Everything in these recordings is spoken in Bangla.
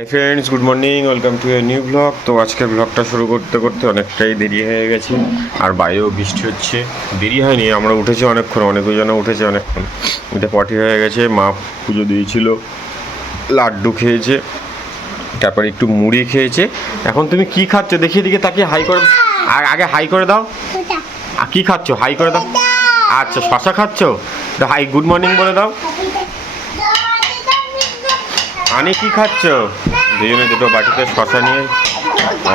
Hi friends good morning welcome to a new blog তো আজকের ব্লগটা শুরু করতে করতে অনেকটাই দেরি হয়ে গেছে। আর বাইরেও বৃষ্টি হচ্ছে। দেরি হয়নি আমরা উঠেছি অনেকক্ষণ অনেকজনে উঠেছে অনেকক্ষণ। এটা পটি হয়ে গেছে মা পুজো দিয়েছিল লাড্ডু খেয়েছে তারপরে একটু মুড়ি খেয়েছে। এখন তুমি কি খাচ্ছ? দেখি দিকে তাকে হাই করে আগে হাই করে দাও। আর কি খাচ্ছ? হাই করে দাও। আচ্ছা শশা খাচ্ছ? হাই গুড মর্নিং বলে দাও। আনি কি খাচ্ছ? দুজনে দুটো বাটিতে শশা নিয়ে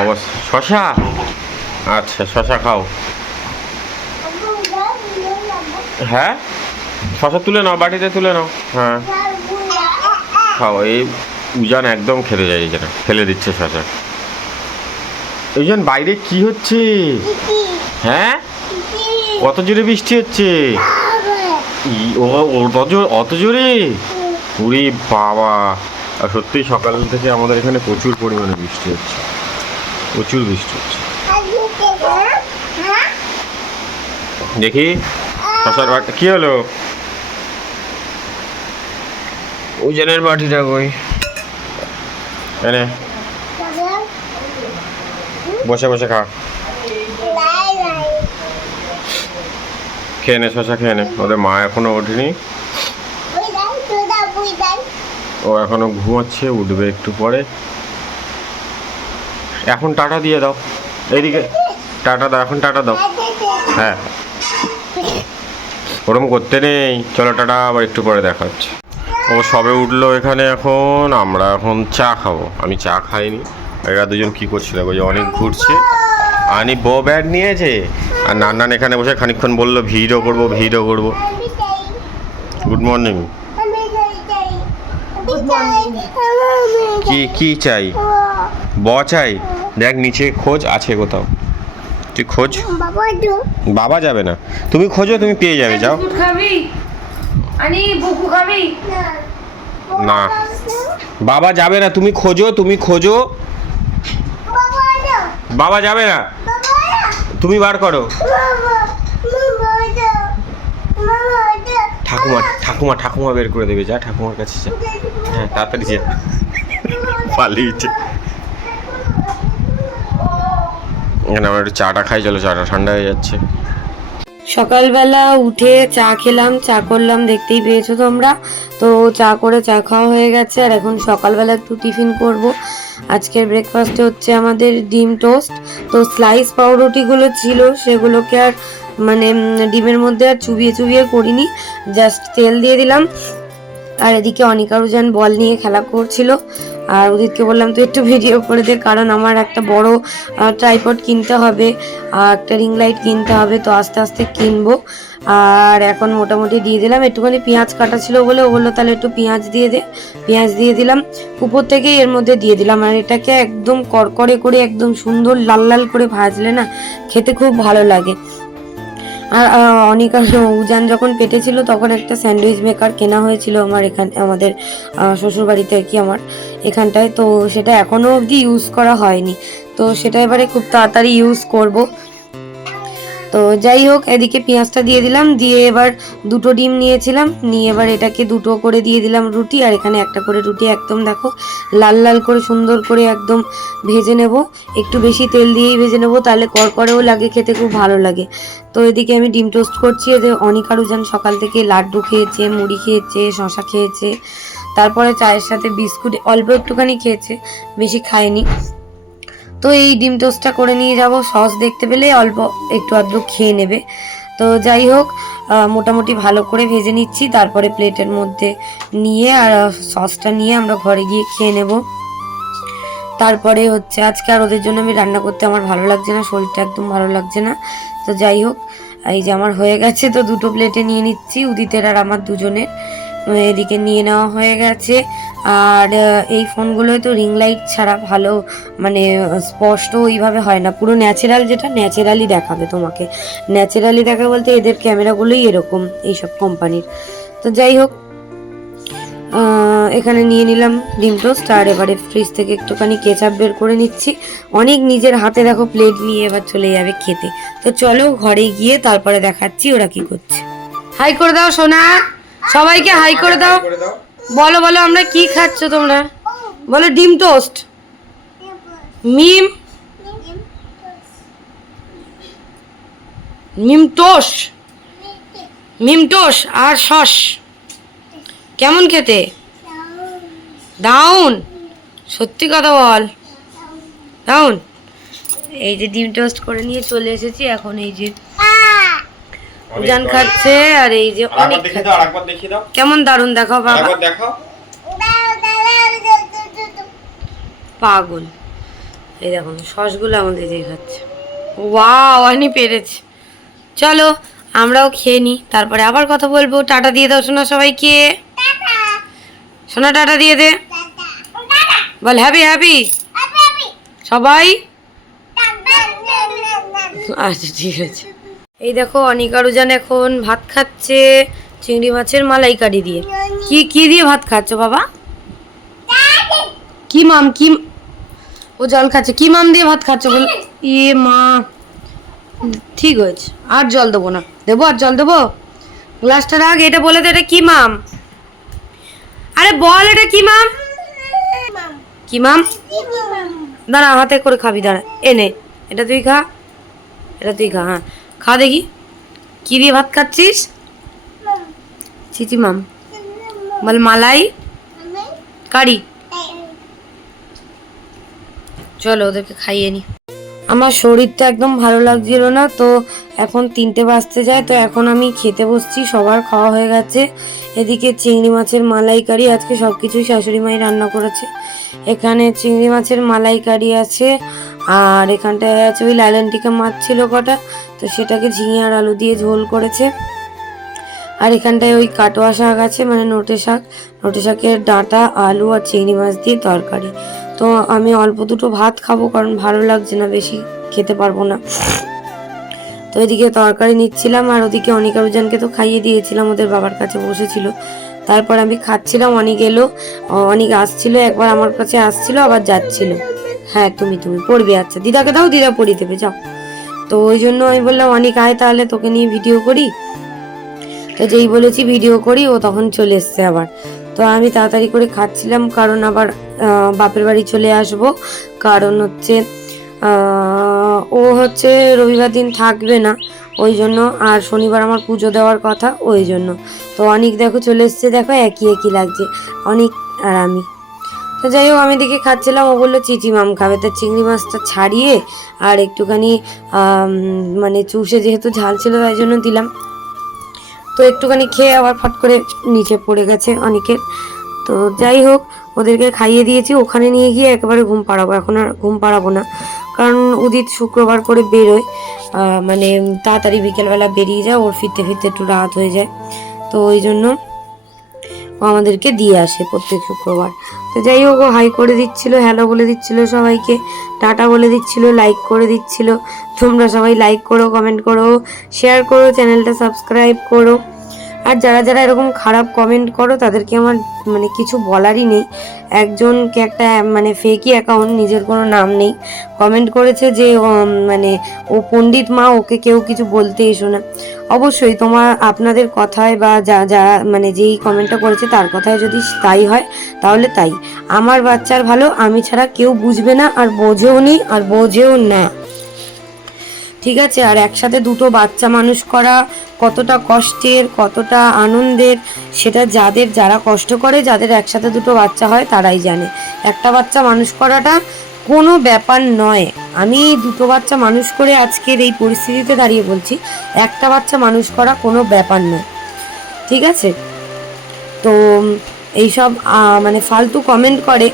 অবশ্য শশা? আচ্ছা শশা খাও। হ্যাঁ? শশা তুলে নাও, বাটিতে তুলে নাও। হ্যাঁ। খাও, এই উজান একদম খেতে যায় যেন। ফেলে দিচ্ছে শশা। এইজন বাইরে কি হচ্ছে? হ্যাঁ? কত জোরে বৃষ্টি হচ্ছে? ও অত জোর অত জোরে? আর সত্যি সকাল থেকে আমাদের এখানে প্রচুর পরিমাণে বৃষ্টি হচ্ছে। প্রচুর বৃষ্টি হচ্ছে। দেখি? শশার বাটি কি হলো? ওজনের বাটিটা কই? এনে। বসে বসে খা। খেয়ে নে শশা খেয়ে নে। ওদের মা এখনও ওঠেনি। ও এখনও ঘুমাচ্ছে, উঠবে একটু পরে। এখন টাটা দিয়ে দাও। এইদিকে টাটা দাও, এখন টাটা দাও। হ্যাঁ। ওরম করতে নেই। চলো টাটা, আবার একটু পরে দেখা হচ্ছে। ও সবে উঠল এখানে এখন, আমরা এখন চা খাব। আমি চা খাইনি। এরা দুজন কি করছিল ওই যে অনেক ঘুরছে। আনি বো ব্যাগ নিয়েছে। আর নান্নান এখানে বসে খানিকক্ষণ বলল, ভিডিও করব ভিডিও করব। Good morning. কি কি চাই? ব চাই। দেখ নিচে খোঁজ আছে কোথাও। তুই খোঁজ। বাবা যাবে না। তুমি খোঁজো তুমি পেয়ে যাবে যাও। না। বাবা যাবে না তুমি খোঁজো তুমি খোঁজো। বাবা যাবে না। তুমি বার করো। ঠাকুমা ঠাকুমা ঠাকুমা বের করে দেবে, যা ঠাকুমার কাছে যা। হ্যাঁ তাড়াতাড়ি যা। পালিয়েছে এখানে আমরা একটু চাটা খাই, চলো চাটা ঠান্ডা হয়ে যাচ্ছে। সকালবেলা উঠে চা খেলাম, চা করলাম, দেখতেই পেয়েছ তোমরা। তো চা করে চা খাওয়া হয়ে গেছে, আর এখন সকালবেলা একটু টিফিন করব। আজকের ব্রেকফাস্টে হচ্ছে আমাদের ডিম টোস্ট তো স্লাইস পাউরুটিগুলো ছিল, সেগুলোকে আর ডিমের মধ্যে আর চুবিয়ে চুবিয়ে করিনি। জাস্ট তেল দিয়ে দিলাম। আর এদিকে অনিকারুজান বল নিয়ে খেলা করছিল। আর উদিতকে বললাম, তুই একটু ভিডিও করে দে, কারণ আমার একটা বড় ট্রাইপড কিনতে হবে আর একটা রিং লাইট কিনতে হবে, তো আস্তে আস্তে কিনবো। আর এখন মোটামুটি দিয়ে দিলাম। একটুখানি পেঁয়াজ কাটা ছিল বলে ও বলল, তাহলে একটু পেঁয়াজ দিয়ে দে। পেঁয়াজ দিয়ে দিলাম। উপর থেকেই এর মধ্যে দিয়ে দিলাম। আর এটাকে একদম কড়কড়ে করে, একদম সুন্দর লাল লাল করে ভাজলে না, খেতে খুব ভালো লাগে। আর অনেক উজান যখন পেটেছিল তখন একটা স্যান্ডউইচ মেকার কেনা হয়েছিল আমার এখান, আমাদের শ্বশুরবাড়িতে আর কি আমার এখানটায়। তো সেটা এখনও অবধি ইউজ করা হয়নি। তো সেটা এবারে খুব তাড়াতাড়ি ইউজ করব। তো যাই হোক, এদিকে পেঁয়াজটা দিয়ে দিলাম, দিয়ে এবার দুটো ডিম নিয়েছিলাম, নিয়ে এবার এটাকে দুটো করে দিয়ে দিলাম রুটি, আর এখানে একটা করে রুটি একদম দেখো লাল লাল করে সুন্দর করে একদম ভেজে নেব। একটু বেশি তেল দিয়েই ভেজে নেব, তাহলে কড়কড়েও লাগে, খেতে খুব ভালো লাগে। তো এদিকে আমি ডিম টোস্ট করছি, এতে অনেক আরুজান সকাল থেকে লাড্ডু খেয়েছে, মুড়ি খেয়েছে শশা খেয়েছে, তারপরে চায়ের সাথে বিস্কুট, অল্প একটুখানি খেয়েছে, বেশি খায়নি। তো এই ডিম টোস্টটা করে নিয়ে যাব। সস দেখতে পেলে অল্প একটু আধটু খেয়ে নেবে। তো যাই হোক মোটামুটি ভালো করে ভেজে নিচ্ছি। তারপরে প্লেটের মধ্যে নিয়ে আর সসটা নিয়ে আমরা ঘরে গিয়ে খেয়ে নেব। তারপরে হচ্ছে আজকে আর ওদের জন্য আমি রান্না করতে আমার ভালো লাগছে না, শরীরটা একদম ভালো লাগছে না। তো যাই হোক, এই যে আমার হয়ে গেছে, তো দুটো প্লেটে নিয়ে নিচ্ছি। উদিতের আর আমার দুজনের। এদিকে নিয়ে নেওয়া হয়ে গেছে। আর এই ফোনগুলোয় তো রিং লাইট ছাড়া ভালো মানে স্পষ্ট ওইভাবে হয় না। পুরো ন্যাচারাল যেটা ন্যাচারালি দেখাবে তোমাকে। ন্যাচারালি দেখা বলতে এদের ক্যামেরাগুলোই এরকম, এইসব কোম্পানির। তো যাই হোক এখানে নিয়ে নিলাম ডিম টোস্ট। আর এবারে ফ্রিজ থেকে একটুখানি কেচাপ বের করে নিচ্ছি। অনেক নিজের হাতে দেখো প্লেট নিয়ে এবার চলে যাবে খেতে। তো চলো ঘরে গিয়ে তারপরে দেখাচ্ছি ওরা কি করছে। হাই করে দাও, সোনা। সবাইকে হাই করে দাও। বলো বলো, আমরা কি খাচ্ছ তোমরা? বলো, ডিম টোস্ট। মিম? মিম টোস্ট? মিম টোস্ট আর সস। কেমন খেতে? দাউন সত্যি কথা বল। দাউন এই যে ডিম টোস্ট করে নিয়ে চলে এসেছি, এখন এই যে উজান খাচ্ছে আর এই যে অনেক কেমন দারুণ দেখাও বাবা। দেখাও। পাগল। এই দেখুন সসগুলো আমাদের দিয়ে খাচ্ছে। ওয়াও আনি পেরেছে। চলো আমরাও খেয়ে নিই তারপরে আবার কথা বলব। টাটা দিয়ে দাও শোনা সবাইকে। শোনা টাটা দিয়ে দে। বল হ্যাপি হ্যাপি। সবাই। আচ্ছা ঠিক আছে। এই দেখো, অনিকারুজান এখন ভাত খাচ্ছে চিংড়ি মাছের মালাইকারি দিয়ে। কি কি দিয়ে ভাত খাচ্ছ বাবা? কি মাম, কি ও জল খাচ্ছে। কি মাম দিয়ে ভাত খাচ্ছ বল ইয়ে মা। ঠিক হয়েছে, আর জল দেবো না। দেবো আর জল দেবো? গ্লাসটা রাখ, এটা বলে দে, এটা কি মাম? আরে বল, এটা কি মাম? কি মাম? দাঁড়া, হাতে করে খাবি, দাঁড়া, এনে। এটা তুই খা, এটা তুই খা হ্যাঁ। খা দেখি। কি দিয়ে ভাত খাচ্ছিস? চিচি মাম। বল মালাই? কারি? চলো ওদেরকে খাইয়ে নি। আমার শরীরটা একদম ভালো লাগছিল না, তো এখন তিনটে বাজতে যায়, তো এখন আমি খেতে বসছি, সবার খাওয়া হয়ে গেছে। এদিকে চিংড়ি মাছের মালাইকারি, আজকে সব কিছুই শাশুড়ি মাই রান্না করেছে। এখানে চিংড়ি মাছের মালাইকারি আছে, আর এখানটায় আছে ওই লাইলেন্টিকা মাছ ছিল কটা, তো সেটাকে ঝিঙে আর আলু দিয়ে ঝোল করেছে। আর এখানটায় ওই কাটোয়া শাক আছে মানে নোটে শাক। নোটে শাকের ডাঁটা, আলু আর চিংড়ি মাছ দিয়ে তরকারি। তো আমি অল্প দুটো ভাত খাব, কারণ ভালো লাগছে না, বেশি খেতে পারব না। তো এদিকে তরকারি নিচ্ছিলাম, আর ওদিকে অনিকা রুজানকে তো খাইয়ে দিয়েছিলাম, ওদের বাবার কাছে বসেছিল। তারপর আমি খাচ্ছিলাম, অনেক এলো অনেক আসছিল, একবার আমার কাছে আসছিল, আবার যাচ্ছিল। হ্যাঁ তুমি তুমি পড়বে আচ্ছা। দিদাকে দাও, দিদা পড়িয়ে দেবে, যাও। তো ওই জন্য আমি বললাম, অনেক, আয় তাহলে, তোকে নিয়ে ভিডিও করি। তো যেই বলেছি ভিডিও করি, ও তখন চলে এসছে আবার। তো আমি তাড়াতাড়ি করে খাচ্ছিলাম, কারণ আবার বাপের বাড়ি চলে আসব। কারণ হচ্ছে ও হচ্ছে রবিবার দিন থাকবে না, ওই জন্য আর শনিবার আমার পুজো দেওয়ার কথা, ওই জন্য। তো অনেক দেখো চলে এসছে, দেখো একই একই লাগছে, অনেক আর আমি। তো যাই হোক, আমি দেখে খাচ্ছিলাম, ও বলল, চিচি মাম খাবে। তা চিংড়ি মাছটা ছাড়িয়ে আর একটুখানি মানে চুষে যেহেতু ঝাল ছিল, তাই জন্য দিলাম। তো একটুখানি খেয়ে আবার ফট করে নিচে পড়ে গেছে অনেকের। তো যাই হোক, ওদেরকে খাইয়ে দিয়েছি, ওখানে নিয়ে গিয়ে একেবারে ঘুম পাড়াবো। এখন আর ঘুম পাড়াবো না, কারণ উদিত শুক্রবার করে বেরোয়। মানে তাড়াতাড়ি বিকেলবেলা বেরিয়ে যায়, ওর ফিরতে ফিরতে একটু রাত হয়ে যায়। তো ওই জন্য ও আমাদেরকে দিয়ে আসে প্রত্যেক শুক্রবার। তো যাই হোক, ও হাই করে দিচ্ছিল হ্যালো বলে দিচ্ছিল সবাইকে, টাটা বলে দিচ্ছিল লাইক করে দিচ্ছিল। তোমরা সবাই লাইক করো কমেন্ট করো শেয়ার করো চ্যানেলটা সাবস্ক্রাইব করো। আর যারা যারা এরকম খারাপ কমেন্ট করো, তাদেরকে আমার মানে কিছু বলারই নেই। একজনকে একটা মানে ফেকই অ্যাকাউন্ট নিজের কোনো নাম নেই। কমেন্ট করেছে যে মানে ও পণ্ডিত মা, ওকে কেউ কিছু বলতে এসো না। অবশ্যই তোমার, আপনাদের কথায় বা যা যা মানে যেই কমেন্টটা করেছে, তার কথায় যদি তাই হয়, তাহলে তাই। আমার বাচ্চার ভালো, আমি ছাড়া কেউ বুঝবে না, আর বোঝেও নি, আর বোঝেও না। ঠিক আছে? আর একসাথে দুটো বাচ্চা মানুষ করা কতটা কষ্টের, কতটা আনন্দের, সেটা যাদের যারা কষ্ট করে, যাদের একসাথে দুটো বাচ্চা হয়, তারাই জানে। একটা বাচ্চা মানুষ করাটা কোনো ব্যাপার নয়। আমি দুটো বাচ্চা মানুষ করে আজকের এই পরিস্থিতিতে দাঁড়িয়ে বলছি, একটা বাচ্চা মানুষ করা কোনো ব্যাপার নয়। ঠিক আছে? তো, এইসব মানে ফালতু কমেন্ট করে।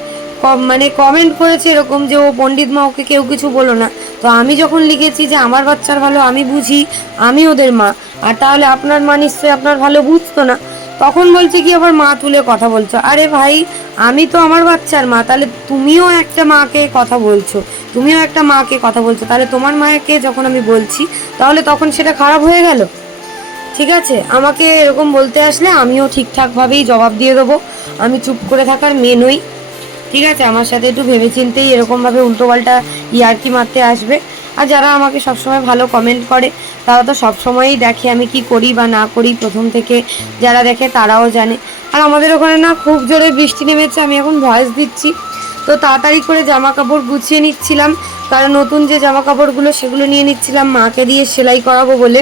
মানে কমেন্ট করেছে এরকম যে, ও পণ্ডিত মা, ওকে কেউ কিছু বলো না। তো আমি যখন লিখেছি যে, আমার বাচ্চার ভালো, আমি বুঝি, আমি ওদের মা। আর তাহলে আপনার মা নিশ্চয়ই আপনার ভালো বুঝতো না। তখন বলছে কি, আবার মা তুলে কথা বলছো। আরে ভাই, আমি তো আমার বাচ্চার মা, তাহলে তুমিও একটা মাকে কথা বলছো। তুমিও একটা মাকে কথা বলছো। তাহলে তোমার মাকে যখন আমি বলছি, তাহলে তখন সেটা খারাপ হয়ে গেল? ঠিক আছে, আমাকে এরকম বলতে আসলে আমিও ঠিকঠাকভাবেই জবাব দিয়ে দেবো। আমি চুপ করে থাকার মেয়ে নই। ঠিক আছে, আমার সাথে একটু ভেবেচিন্তেই এরকমভাবে উল্টোপাল্টা ইয়ার্কি মারতে আসবে। আর যারা আমাকে সবসময় ভালো কমেন্ট করে, তারা তো সবসময়ই দেখে আমি কি করি বা না করি প্রথম থেকে যারা দেখে তারাও জানে। আর আমাদের ওখানে না খুব জোরে বৃষ্টি নেমেছে, আমি এখন ভয়েস দিচ্ছি। তো তাড়াতাড়ি করে জামা কাপড় গুছিয়ে নিচ্ছিলাম, কারণ নতুন যে জামা কাপড়গুলো সেগুলো নিয়ে নিচ্ছিলাম, মাকে দিয়ে সেলাই করাবো বলে।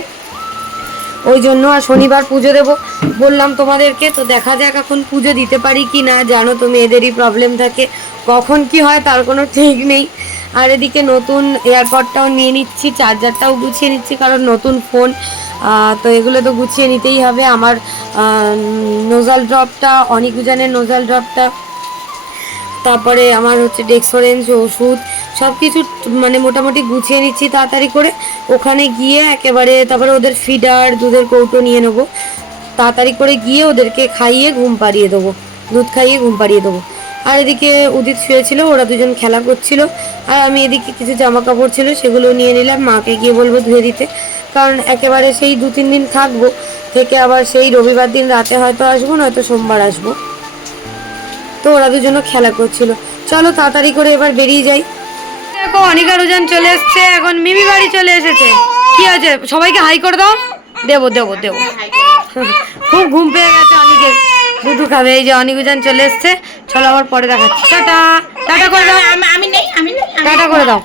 ওই জন্য আর শনিবার পুজো দেবো। বললাম তোমাদেরকে, তো দেখা যাক এখন পুজো দিতে পারি কি না। জানো তো মেয়েদেরই প্রবলেম থাকে। কখন কি হয় তার কোনো ঠিক নেই। আর এদিকে নতুন এয়ারপডটাও নিয়ে নিচ্ছি চার্জারটাও গুছিয়ে নিচ্ছি, কারণ নতুন ফোন তো এগুলো তো গুছিয়ে নিতেই হবে। আমার নোজাল ড্রপটা অনেক উজানের নোজাল ড্রপটা তারপরে আমার হচ্ছে ডেক্সোরেন্স ওষুধ সব কিছু মানে মোটামুটি গুছিয়ে নিচ্ছি তাড়াতাড়ি করে। ওখানে গিয়ে একেবারে তারপরে ওদের ফিডার দুধের কৌটো নিয়ে নেব। তাড়াতাড়ি করে গিয়ে ওদেরকে খাইয়ে ঘুম পাড়িয়ে দেবো, দুধ খাইয়ে ঘুম পাড়িয়ে দেবো। আর এদিকে উদিত শুয়েছিল, ওরা দুজন খেলা করছিল। আর আমি এদিকে কিছু জামা কাপড় ছিল, সেগুলো নিয়ে নিলাম, মাকে গিয়ে বলব ধুয়ে দিতে। কারণ একেবারে সেই দু তিন দিন থাকব, থেকে আবার সেই রবিবার দিন রাতে হয়তো আসব, নয়তো সোমবার আসব। তো ওরা দুজনও খেলা করছিল। চলো তাড়াতাড়ি করে এবার বেরিয়ে যাই। দেখো অনিকা রোজান চলে এসছে এখন মিমি বাড়ি চলে এসেছে। কি আছে সবাইকে হাই করে দাও। দেবো দেবো দেবো। খুব ঘুম পেয়ে গেছে অনিকের। দুধু খাবে। এই যে অনিক উজান চলে এসছে। চলো আবার পরে দেখাচ্ছি। টাটা। টাটা করে দাও। আমি আমি নেই আমি নেই টাটা করে দাও।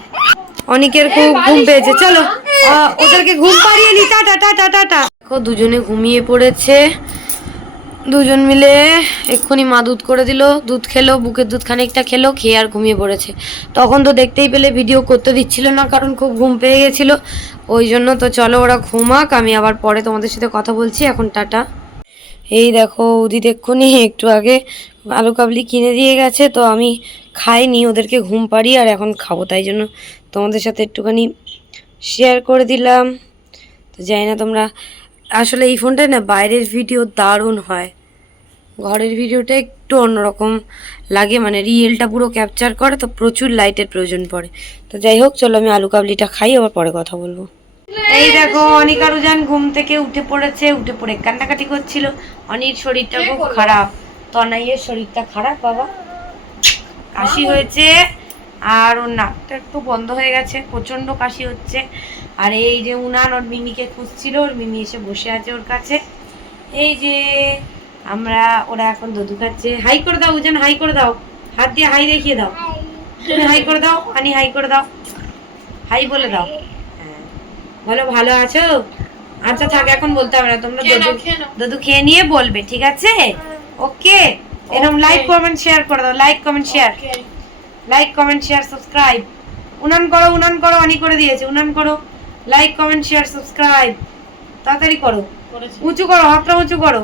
অনিকের খুব ঘুম পেয়েছে। চলো ওদেরকে ঘুম পাড়িয়ে নি। Tata tata tata. দেখো দুজনে ঘুমিয়ে পড়েছে। দুজন মিলে এক্ষুনি মা দুধ করে দিল, দুধ খেলো, বুকের দুধ খানিকটা খেলো, খেয়ে আর ঘুমিয়ে পড়েছে। তখন তো দেখতেই পেলে ভিডিও করতে দিচ্ছিল না, কারণ খুব ঘুম পেয়ে গেছিল। ওই জন্য তো চলো ওরা ঘুমাক, আমি আবার পরে তোমাদের সাথে কথা বলছি, এখন টাটা। এই দেখো, উদিত এক্ষুনি একটু আগে আলু কাবলি কিনে দিয়ে গেছে, তো আমি খাইনি, ওদেরকে ঘুম পাড়ি আর এখন খাব, তাই জন্য তোমাদের সাথে একটুখানি শেয়ার করে দিলাম। তো জানি না তোমরা আসলে এই ফোনটায় না বাইরের ভিডিও দারুণ হয়। ঘরের ভিডিওটা একটু অন্যরকম লাগে মানে রিয়েলটা পুরো ক্যাপচার করে তো প্রচুর লাইটের প্রয়োজন পড়ে। তো যাই হোক চলো আমি আলু কাবলিটা খাই আবার পরে কথা বলব। এই দেখো অনিকা রুজান ঘুম থেকে উঠে পড়েছে উঠে পড়ে কান্নাকাটি করছিল। অনির শরীরটা খুব খারাপ। তনাইয়ের শরীরটা খারাপ বাবা। কাশি হয়েছে। আর ওর নাকটা একটু বন্ধ হয়ে গেছে প্রচণ্ড কাশি হচ্ছে। আর এই যে উনান ওর মিমিকে খুঁজছিল ওর মিমি এসে বসে আছে ওর কাছে। এই যে আমরা ওরা এখন দুধু খাচ্ছে। হাই করে দাও উজান হাই করে দাও। হাত দিয়ে হাই দেখিয়ে দাও। তুমি হাই করে দাও আনি হাই করে দাও। হাই বলে দাও। হ্যাঁ। বলো ভালো আছো? আচ্ছা থাক এখন বলতে হবে না। তোমরা দুধু দুধু খেয়ে নিয়ে বলবে ঠিক আছে? ওকে এরকম লাইক কমেন্ট শেয়ার করে দাও। Like comment share like comment share subscribe উনান করো উনান করো অনি করে দিয়েছে। উনান করো লাইক কমেন্ট শেয়ার সাবস্ক্রাইব তাড়াতাড়ি করো। উঁচু করো হাতটা উঁচু করো।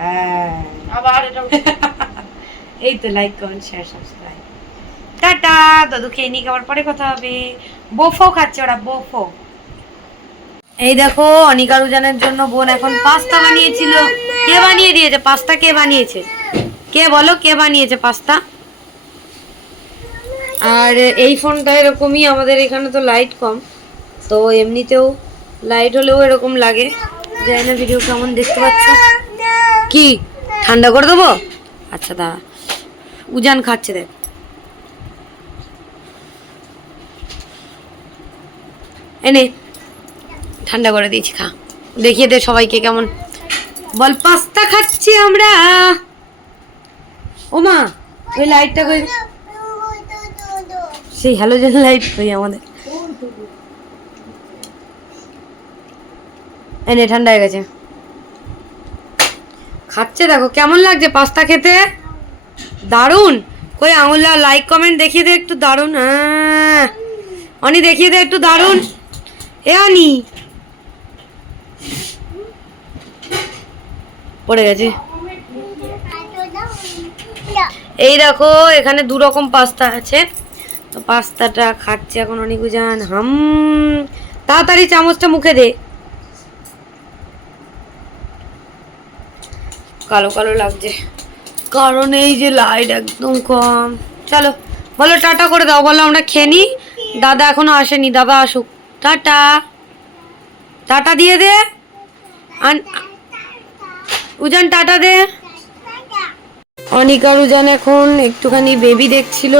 হ্যাঁ আবার এটা এই তো like comment share subscribe tata দাদু খেয়ে নিয়ে খাবার পরে কথা হবে। বোফো খাচ্ছে ওরা বোফো। এই দেখো অনিকা রুজানের জন্য বোন এখন পাস্তা বানিয়েছিল। কে বানিয়ে দিয়েছে? পাস্তা কে বানিয়েছে? কে বলো কে বানিয়েছে পাস্তা? আর এই ফোনটা এরকমই, আমাদের এখানে তো লাইট কম, তো এমনিতেও লাইট হলেও এরকম লাগে। জানি না ভিডিও কেমন দেখতে পাচ্ছ? কি, ঠান্ডা করে দেবো? আচ্ছা দাঁড়া। উজান খাচ্ছে, দেখ। এনে ঠান্ডা করে দিয়েছি, খা। দেখিয়ে দে সবাইকে কেমন। বল, পাস্তা খাচ্ছি আমরা। ও মা ওই লাইটটা সেই হ্যালোজেন লাইট কই আমাদের। এনে ঠান্ডা হয়ে গেছে। খাচ্ছে দেখো, কেমন লাগছে পাস্তা খেতে? দারুণ। কই আঙুল্লা লাইক কমেন্ট দেখিয়ে দে একটু দারুণ। অনি দেখিয়ে দে একটু দারুণ। এ, অনি। পড়ে গেছে। এই দেখো, এখানে দু রকম পাস্তা আছে। তো পাস্তাটা খাচ্ছে এখন অনেক জান হাম, তাড়াতাড়ি চামচটা মুখে দে। কালো কালো লাগছে। কারণ এই যে লাইট একদম কম। চলো, বলো টাটা করে দাও, বলো আমরা খেয়ে দাদা এখনও আসেনি, দাদা আসুক। টাটা। টাটা দিয়ে দে। আন- উজান, টাটা দে। অনিকা উজান এখন একটুখানি বেবি দেখছিল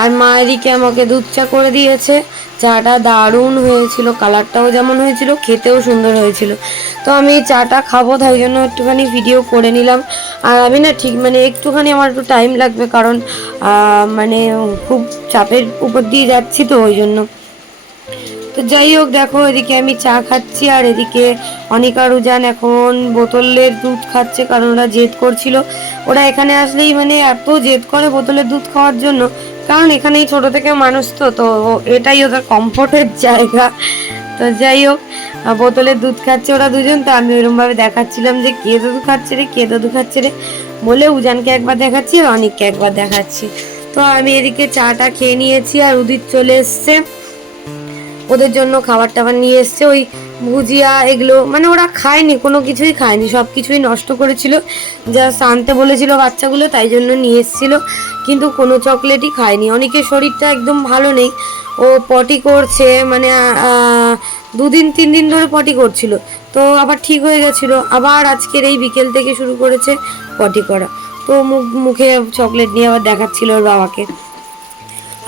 আর মা এদিকে আমাকে দুধ চা করে দিয়েছে। চাটা দারুণ হয়েছিল, কালারটাও যেমন হয়েছিল, খেতেও সুন্দর হয়েছিল। তো আমি চাটা খাব, তাই জন্য একটুখানি ভিডিও করে নিলাম। আর আমি না ঠিক মানে একটুখানি আমার একটু টাইম লাগবে কারণ মানে খুব চাপের উপর দিয়ে যাচ্ছি তো ওই জন্য। তো যাই হোক, দেখো, এদিকে আমি চা খাচ্ছি আর এদিকে অনিকা, রুজান এখন বোতলের দুধ খাচ্ছে কারণ ওরা জেদ করছিল। ওরা এখানে আসলেই মানে এত জেদ করে বোতলের দুধ খাওয়ার জন্য। কারণ এখানেই ছোট থেকে মানুষ তো তো এটাই ওদের কমফোর্টের জায়গা। তো যাই হোক বোতলের দুধ খাচ্ছে ওরা দুজন, তো আমি ওরকমভাবে দেখাচ্ছিলাম যে কে দুধ খাচ্ছে রে, কে দুধ খাচ্ছে রে বলে উজানকে একবার দেখাচ্ছি আর অনিককে একবার দেখাচ্ছি। তো আমি এদিকে চাটা খেয়ে নিয়েছি আর উদিত চলে এসছে। ওদের জন্য খাবার টাবার নিয়ে এসছে। ওই ভুজিয়া এগুলো মানে ওরা খায়নি, কোনো কিছুই খায়নি সব কিছুই নষ্ট করেছিল। যা আনতে বলেছিল বাচ্চাগুলো, তাই জন্য নিয়ে এসেছিল। কিন্তু কোনো চকলেটই খায়নি। অনেকের শরীরটা একদম ভালো নেই। ও পটি করছে মানে দুদিন তিন দিন ধরে পটি করছিল। তো আবার ঠিক হয়ে গেছিল। আবার আজকের এই বিকেল থেকে শুরু করেছে পটি করা। তো মুখ, মুখে চকলেট নিয়ে আবার দেখাচ্ছিল ওর বাবাকে।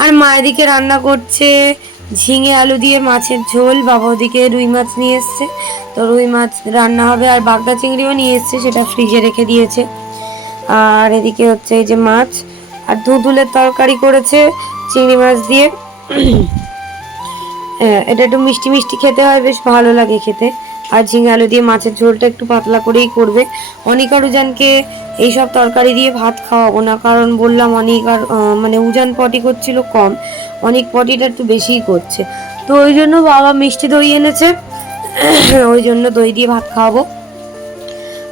আর মা এদিকে রান্না করছে। ঝিঙে আলু দিয়ে মাছের ঝোল বাবা ওদিকে রুই মাছ নিয়ে এসছে। তো রুই মাছ রান্না হবে আর বাগদা চিংড়িও নিয়ে এসছে সেটা ফ্রিজে রেখে দিয়েছে। আর এদিকে হচ্ছে এই যে মাছ আর ধুঁধুলের তরকারি করেছে চিংড়ি মাছ দিয়ে। হ্যাঁ, এটা একটু মিষ্টি মিষ্টি খেতে হয় বেশ ভালো লাগে খেতে। আর ঝিঙে আলু দিয়ে মাছের ঝোলটা একটু পাতলা করেই করবে। অনিকা রুজানকে এইসব তরকারি দিয়ে ভাত খাওয়াবো না, কারণ বললাম অনেক আর মানে উজান পটি করছিল কম, অনেক পটিটা একটু বেশিই করছে। তো ওই জন্য বাবা মিষ্টি দই এনেছে, ওই জন্য দই দিয়ে ভাত খাওয়াবো।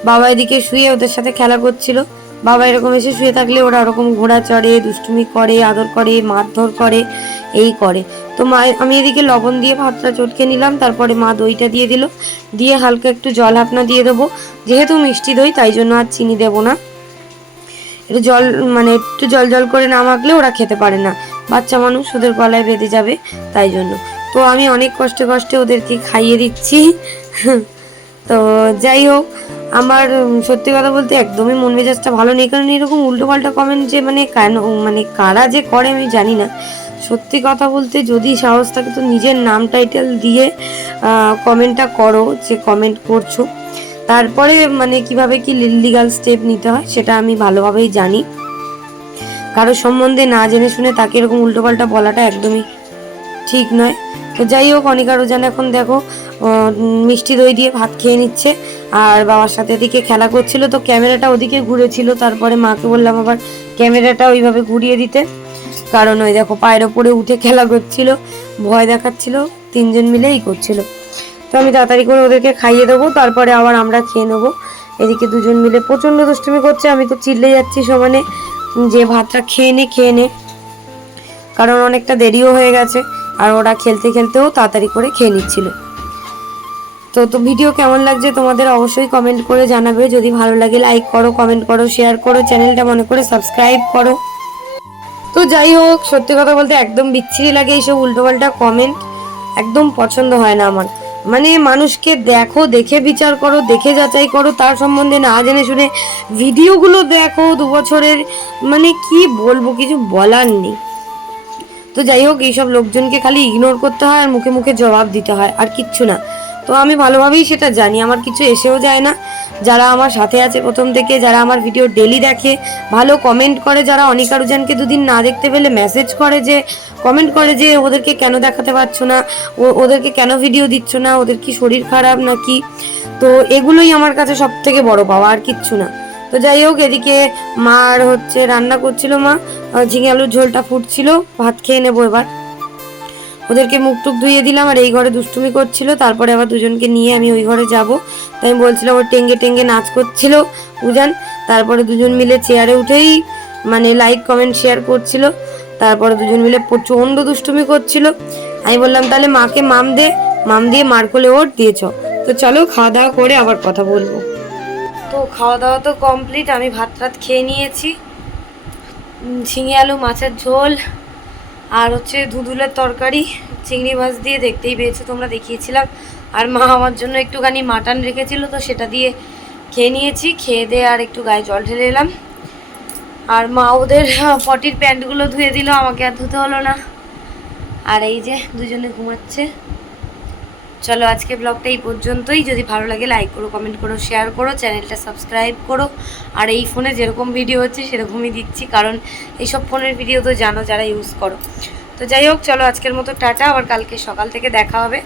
বাবা এদিকে শুয়ে ওদের সাথে খেলা করছিল। বাবা এরকম এসে শুয়ে থাকলে ওরা ওরকম ঘোড়া চড়ে, দুষ্টুমি করে, আদর করে, মারধর করে, এই করে। তো মা, আমি এদিকে লবণ দিয়ে ভাতটা চটকে নিলাম, তারপরে মা দইটা দিয়ে দিল। দিয়ে হালকা একটু জল আপনা দিয়ে দেবো। যেহেতু মিষ্টি দই, তাই জন্য আর চিনি দেবো না। একটু জল মানে একটু জল জল করে না মাখলে ওরা খেতে পারে না। বাচ্চা মানুষ, ওদের গলায় বেঁধে যাবে, তাই জন্য। তো আমি অনেক কষ্টে কষ্টে ওদেরকে খাইয়ে দিচ্ছি। তো যাই হোক আমার সত্যি কথা বলতে একদমই মন মেজাজটা ভালো নেই। কারণ এরকম উল্টো পাল্টা কমেন্ট যে মানে কেন মানে কারা যে করে আমি জানি না। সত্যি কথা বলতে যদি সাহস থাকে তো নিজের নাম টাইটেল দিয়ে কমেন্টটা করো, যে কমেন্ট করছ। তারপরে মানে কীভাবে কি লিগাল স্টেপ নিতে হয় সেটা আমি ভালোভাবেই জানি। কারও সম্বন্ধে না জেনে শুনে তাকে এরকম উল্টোপাল্টা বলাটা একদমই ঠিক নয়। তো যাই হোক, অনিকা রোজান এখন দেখো মিষ্টি দই দিয়ে ভাত খেয়ে নিচ্ছে। আর বাবার সাথে এদিকে খেলা করছিল, তো ক্যামেরাটা ওদিকে ঘুরেছিল, তারপরে মাকে বললাম আবার ক্যামেরাটা ওইভাবে ঘুরিয়ে দিতে। কারণ ওই দেখো পায়ের ওপরে উঠে খেলা করছিল, ভয় দেখাচ্ছিল, তিনজন মিলেই করছিল। তো আমি তাড়াতাড়ি করে ওদেরকে খাইয়ে দেবো, তারপরে আবার আমরা খেয়ে নেব। এদিকে দুজন মিলে প্রচণ্ড দুষ্টুমি করছে, আমি তো চিল্লে যাচ্ছি সমানে, যে ভাতটা খেয়ে নে খেয়ে নে। কারণ অনেকটা দেরিও হয়ে গেছে, আর ওরা খেলতে খেলতেও তাড়াতাড়ি করে খেয়ে নিচ্ছিল। তো তো ভিডিও কেমন লাগছে তোমাদের অবশ্যই কমেন্ট করে জানাবে। যদি ভালো লাগে লাইক করো কমেন্ট করো শেয়ার করো চ্যানেলটা মনে করে সাবস্ক্রাইব করো। তো যাই হোক, সত্যি কথা বলতে একদম বিচ্ছিরি লাগে এইসব উল্টোপাল্টা কমেন্ট একদম পছন্দ হয় না আমার। মানে মানুষকে দেখো, দেখে বিচার করো, দেখে যাচাই করো, তার সম্বন্ধে না জেনে শুনে ভিডিওগুলো দেখো দু বছরের। মানে কি বলব, কিছু বলার নেই। তো যাই হোক, এইসব লোকজনকে খালি ইগনোর করতে হয় আর মুখে মুখে জবাব দিতে হয়, আর কিচ্ছু না। তো আমি ভালোভাবেই সেটা জানি, আমার কিছু এসেও যায় না। যারা আমার সাথে আছে প্রথম থেকে, যারা আমার ভিডিও ডেলি দেখে, ভালো কমেন্ট করে, যারা অনিকা রুজানকে দুদিন না দেখতে পেলে মেসেজ করে যে কমেন্ট করে যে, ওদেরকে কেন দেখাতে পারছ না? ও- ওদেরকে কেন ভিডিও দিচ্ছ না? ওদের কি শরীর খারাপ নাকি? তো এগুলোই আমার কাছে সব থেকে বড় পাওয়া, আর কিচ্ছু না। তো যাই হোক, এদিকে মার হচ্ছে রান্না করছিল মা। ঝিঙে আলুর ঝোলটা ফুটছিল, ভাত খেয়ে নেব এবার। ওদেরকে মুখ টুক ধুয়ে দিলাম আর এই ঘরে দুষ্টুমি করছিল। তারপরে আবার দুজনকে নিয়ে আমি ওই ঘরে যাব। তাই আমি বলছিলাম ওর টেঙ্গে টেঙ্গে নাচ করছিল উজান তারপরে দুজন মিলে চেয়ারে উঠেই মানে লাইক, কমেন্ট, শেয়ার করছিল। তারপরে দুজন মিলে প্রচণ্ড দুষ্টুমি করছিল। আমি বললাম, তাহলে মাকে মাম দে, মাম দিয়ে মার কোলে ওর দিয়েছ। তো চলো খাওয়া দাওয়া করে আবার কথা বলব। তো খাওয়া দাওয়া তো কমপ্লিট, আমি ভাত টাত খেয়ে নিয়েছি। ঝিঙে আলু, মাছের ঝোল আর হচ্ছে ধুধুলের তরকারি, চিংড়ি মাছ দিয়ে দেখতেই পেয়েছ, তোমরা দেখিয়েছিলাম। আর মা আমার জন্য একটুখানি মাটন রেখেছিল, তো সেটা দিয়ে খেয়ে নিয়েছি। খেয়ে দিয়ে আর একটু গায়ে জল ঢেলে এলাম। আর মা ওদের পটির প্যান্টগুলো ধুয়ে দিল, আমাকে আর ধুতে হলো না। আর এই যে দুজনে ঘুমাচ্ছে। চলো আজকে ব্লগটা এই পর্যন্তই। যদি ভালো লাগে লাইক করো কমেন্ট করো শেয়ার করো, চ্যানেলটা সাবস্ক্রাইব করো। আর এই ফোনে যেরকম ভিডিও হচ্ছে, সেরকমই দিচ্ছি। কারণ এইসব ফোনের ভিডিও তো জানো যারা ইউজ করো। তো যাই হোক, চলো আজকের মতো টাটা। আবার কালকে সকাল থেকে দেখা হবে।